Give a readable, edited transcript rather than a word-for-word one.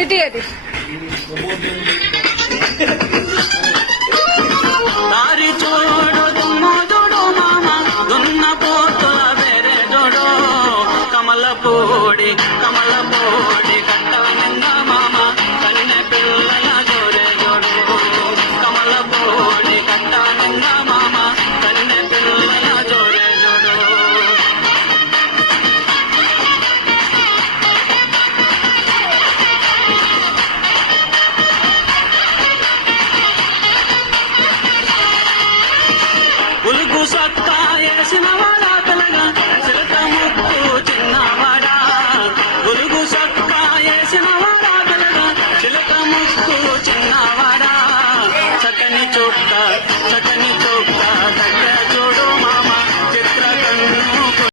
ఇది దారి చూడు దుమ్ముదుడు మామ దున్న పోతుల బెరె జోడు కమల పూడి